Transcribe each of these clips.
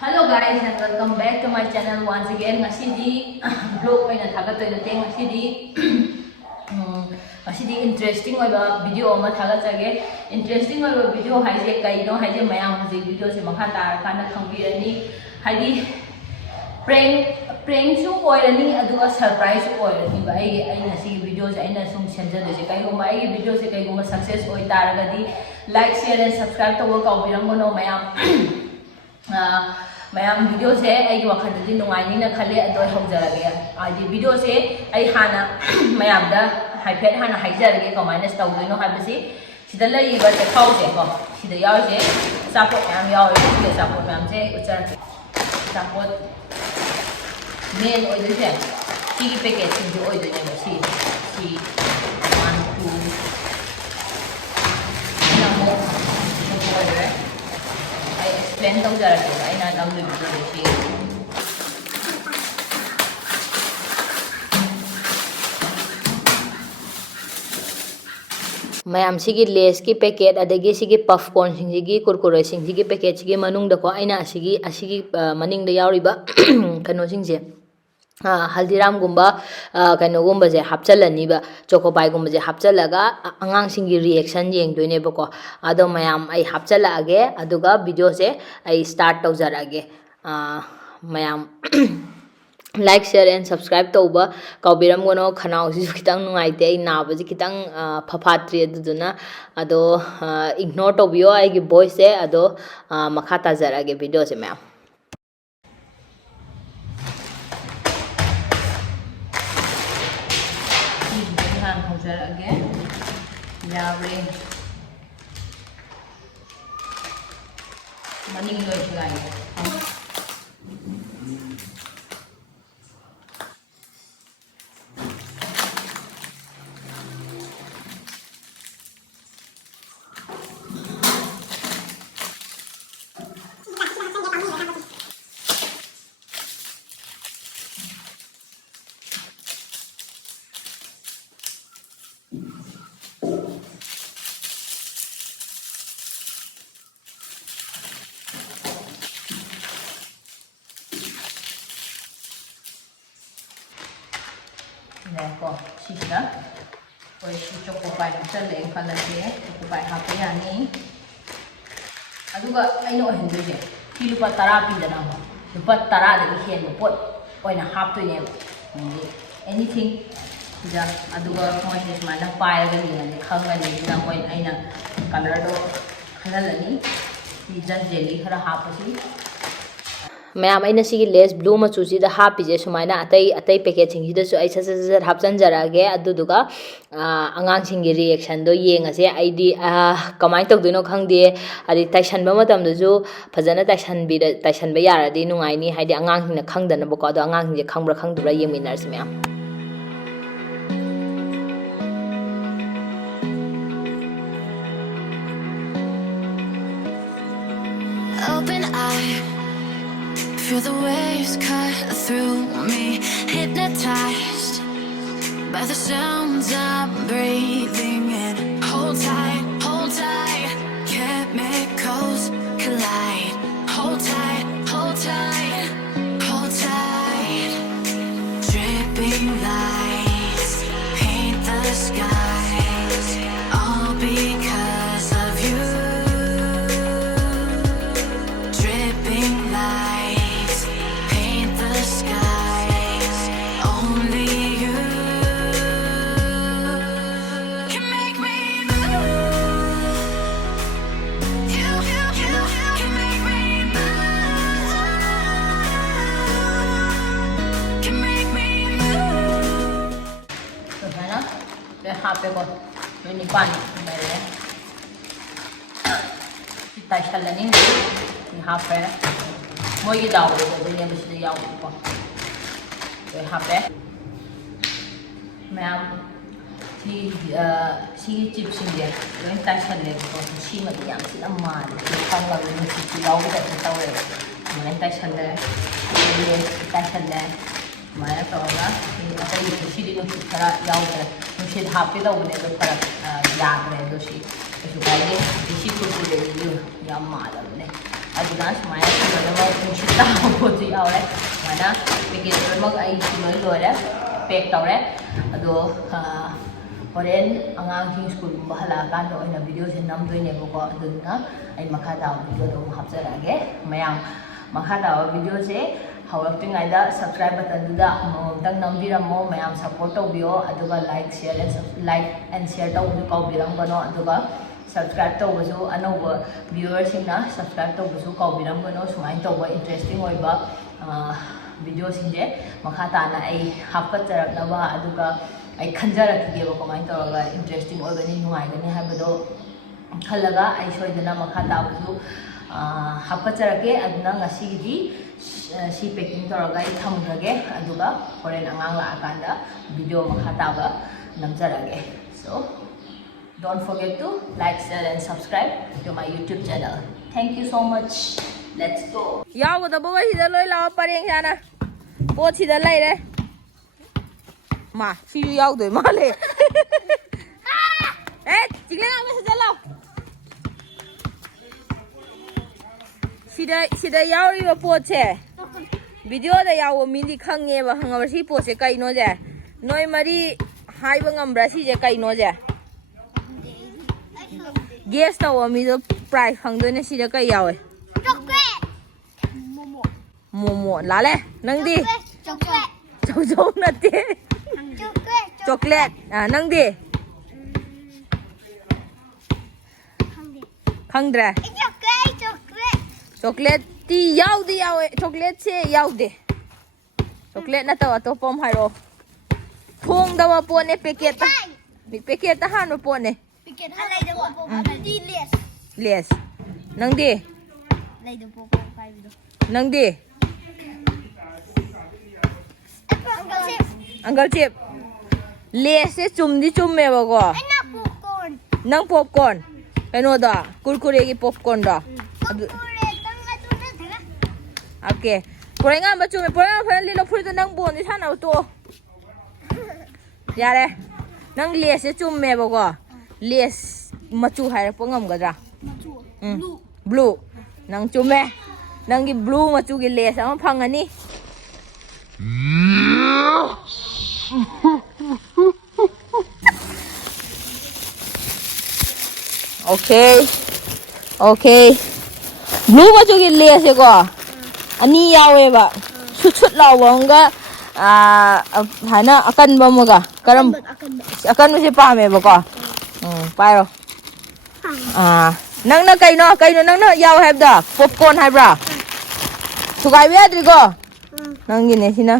Hello guys and welcome back to my channel once again. Ngasidi vlog oina thagato ina te ngasidi interesting oiba video ama thagachage. Interesting oiba video haije kaino haije mayam haje video se makha tar kana khambirani haidi prank su oirani aduga surprise oirani ba ai ngasi video se aina sum senjade se kai goma ai video se kai goma success oi taragadi like share and subscribe to ka birangono mayam mayam video se ai wakhan di nungai ni na khale adoi hojarabe ai video se ai hana mayam da haipet hana haijarage kamaina tawdoino habisi sida lai ba se khau se ko sida yaw se support mayam yaw se support mayam se uchar support main oi de se ki packet sin jo oi de ne si 1 2 namo ko de I explain tau jara ke ai na dam video de si mayam sigi lace ki packet adagi sigi puffcorn sigi kurkure sigi packet sigi manung da ko aina sigi maning da yauri ba kano singje haldiram gumba kano gumba je hapchalani ba chocopai gumba je hapchalaga angang singi reaction jeng doine ba ko ado mayam ai hapchala age aduga video se ai start tau jara age mayam like share and subscribe to ba kaubiram gono khanau si kitang nungai te na ba ji kitang phaphatri aduna ado ignore to bio ai gi voice se ado makha ta jara ge video se mayam han ho jara ge yawe maning loi gai ko sisa oi si chocopai chale khala se chocopai hape yani aduga aino hindu je ki lupa 10 pi dana ma lupa 10 da hen mo pot oina hap to ne anything ja aduga mo se mana pai ga ni ne khanga ni na moi aina color do khalalani ni ja jelly khara hapasi mayam aina sigi lace blue machu ji da happy je sumaina atai packet sing ji da su ai sa hapchan jara ge aduduga angang sing gi reaction do yenga se id kamai tok duino khangde adi taisan ba matam da ju phajana taisan ba yara di nungai ni haidi angang sing na khangdana ba ko do angang sing je khangbra khangdura yeminar se mayam open eye. Feel the waves cut through me, hypnotized by the sounds I'm breathing in. Hold tight, chemicals collide. Hold tight, hold tight, hold tight. Dripping lights paint the skies, all because of you. Dripping lights paint the skies, only you can make me move. You can make me move. Can make me move. so kana le hape ko ni pan mere tai chalani ni hape moi gi daw do ne bisi yaw ko le hape mayam si chip sing dia lo tai challe ko si ma yam si na ma khang la ni si yaw ko ta taw le mai tai challe mai to la ni atai si di no khara yaw ko si hape da ne do khara ya re do si su kai ni si ko ko le yam ma la ne aduna sumaya loimak nusit taba potu yaure mana packet loimak ai loi loire pack tawre ado horen angang school bahala kan do ina video se nam doine boko aduna ai makha da video do hapjarage mayam makha da video se hawaktingaida subscribe button da among nambiramo mayam support tawbiyo aduga like and share tawbu kawbiram bano aduga subscribe tawbusu anoba viewers singna subscribe tawbusu kawbiram bano sumai tawba interesting oiba video sinje makha ta na ai hapatjaraknaba aduga ai khanjarakige ba kamai tawga interesting oigani nungai gani habado khalaga ai soidana makha tabusu hapatjarake aduna ngasigi si packing tawga ai thamgrage aduga horen angang la akanda video makha taba namjarage so don't forget to like share and subscribe to my YouTube channel thank you so much let's go yaw da bo hi da loi la pareng yana po thi da lai re ma si yaw doi ma le eh chinglen ang sa jalo sida yaw ri ba po che video da yaw mi li khange ba hanga si po che kai no je noi mari hai ba ngam bra si je kai no je guess taw mi do price khang doi ne si da kai yaw e chocolate momo la le nang di chocolate chow na te chocolate nang di khang dra chocolate ti yaw di yaw chocolate che yaw de chocolate na taw to pom hai ro thong da wa po ne packet ta mi packet ta han po ne piket halai da po di les nang di lai da po kai do nang di Uncle Chip les se chum di chum me ba ko ana popcorn nang popcorn kaino da kurkure gi popcorn da okay porenga ba chum porenga fa li lo phuri to nang bon di thana to yare nang les se chum me ba ko les machu hai po ngam ga da blue nang chum me nang gi blue machu gi les am phangani okay blue ma jogi le se ko ani yawe ba chut lawanga hana akan ba maga karam akan mu se pa me ba ko pairo nang na kaino nang na yaw have da popcorn hai bra thugai we adri ko nang gi ne sina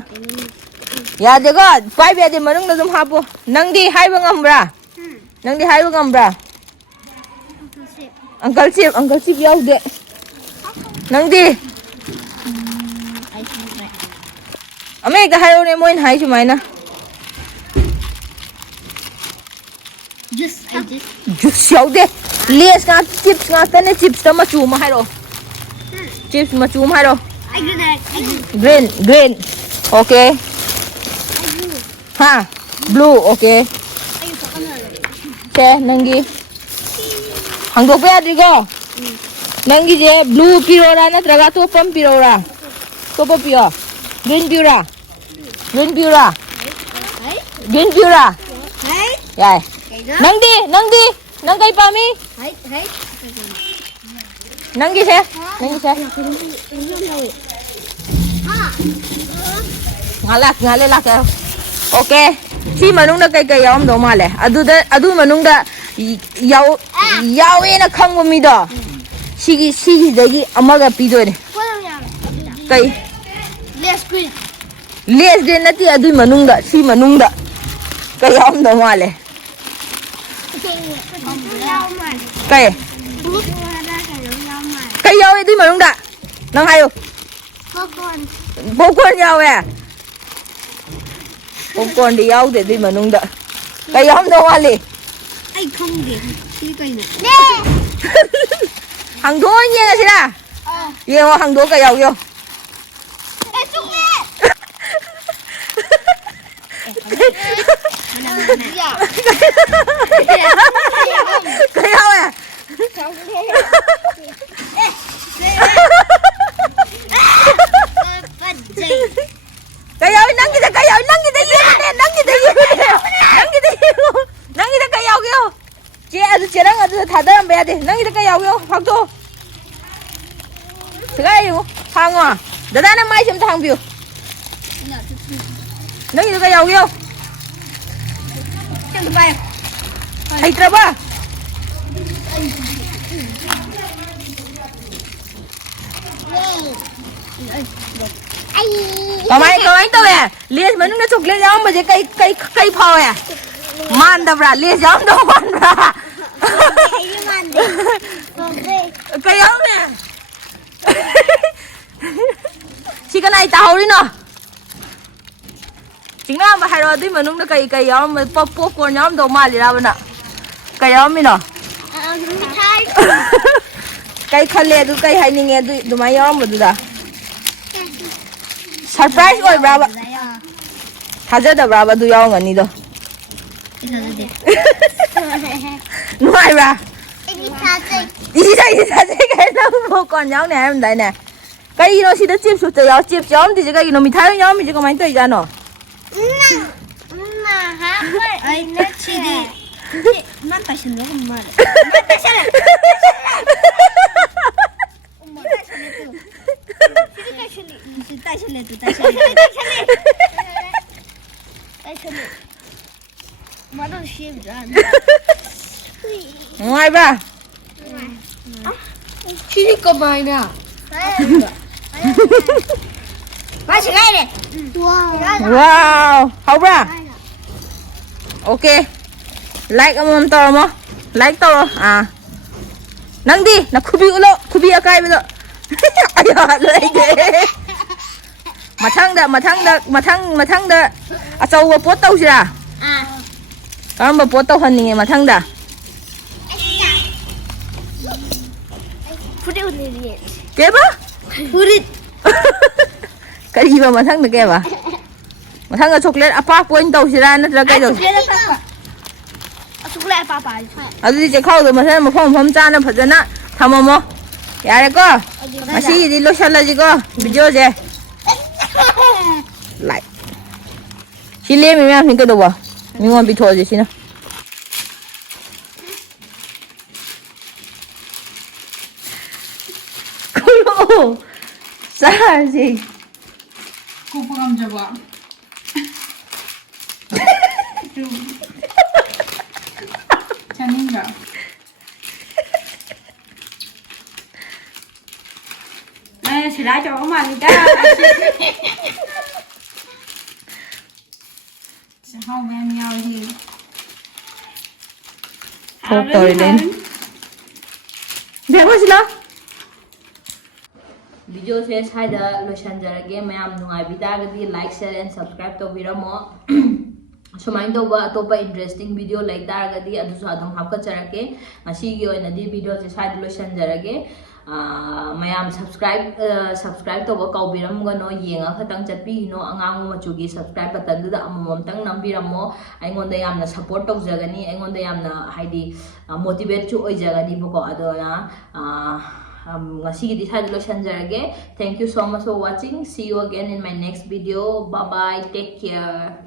ya de ko pai be de manung na dum hapo nang di hai ba ngam bra nang di hai ba ngam bra Uncle Chip yaw de nang di ame ga hayo ne moin hai chumai na just yaw de les nga chips nga tane chips ta ma chu ma hai ro chips ma chu ma hai ro green okay ha blue okay che nangi hangdok pe adri ko nangi je blue pirora na traga to pam pirora to pa pio green piura yai nang kai pami nangi se ngale lak okay si manung da kai yawam do male adu manung da yawe na khangbo mi do sigi dagi amaga pido ne kai les de nati adu manung da si manung da kai yawam do male kai yawe di manung da nang hayo popcorn yawe popcorn di yaw de di manung da kai yawam do male ai không để cái cây này hàng đố anh nghe là gì nào hàng đố cái dầu vô cái dầu à Kayaw nangida yene nangida kayaw gyo. Che adu cherang adu thadaram ba de nangida kayaw gyo phakto. Sigayu phangwa. Dada na mai sim thang biu. Nangida kayaw gyo. Chẳng bay. Hay traba. Kamai tau ya? Lihat mana nak coklat jam baje kai phao ya? Man dah bra, lihat jam dah man bra. Cái màn đấy. Kai jam ni. Si kan ai tahu ni no? Chính là mà hai rồi thì mà nung nó cây jam mà pop con jam đâu mà đi ra bên nào? Cây jam mi no? Cây khale tu cây hai ni nghe tu mai jam mà tu dah. Surprise oi bra ba. Thaja da bra ba tu yaw ngani do. Nuai bra. Đi ra cái nó vô con nhau nè em đây nè. Cái nó xí đó chip sụt yaw chip jam thì cái nó mi thay yaw mi chỉ có mấy tuổi ra nó. Mà hả? Ai nó chỉ đi. Mang tay xin nó không mà. Ngoài ba. Chỉ đi cầm bài nè. Ba chỉ ngay này. Wow, hậu ba. Ok. Like âm tao mà. Like tao à. Nang đi, na kubi akai bây giờ. Ai à, lấy ghê. Mathang da. À châu và pot tao gì à? Đó mà pot tao hình này mathang da. Kaya ba? Purit. Cái gì mà mathang da kaya ba? Mathang da chocolate apa point tao gì ra nó ra cái rồi. Chocolate papa. Adi je khau do mathang ma phom cha na phajana thamamo. Yare ko. Masi di lo shala ji ko video je. Lại. Chi le mi ma cái đồ ba. Mi ngon bi tho je sina. Cô sao gì? Cô không cho vợ. Chaninga. Này, chỉ lại cho ông mà người ta. Sẽ không em nhau gì. Thôi tôi lên. Để quá xí video se saida lotion jarage mayam nungai bita gadi like share and subscribe to biramo sumain to ba to interesting video like dar gadi adu sa adum hapka charake asi gi oina di video se saida lotion jarage mayam subscribe to ba kau biram ga no yenga khatang chatpi no angang machu gi subscribe button du da amom tang nambiramo aingon da yamna support to jagani aingon da yamna haidi motivate chu oi jagani boko adona thank you so much for watching. See you again in my next video. Bye bye. Take care.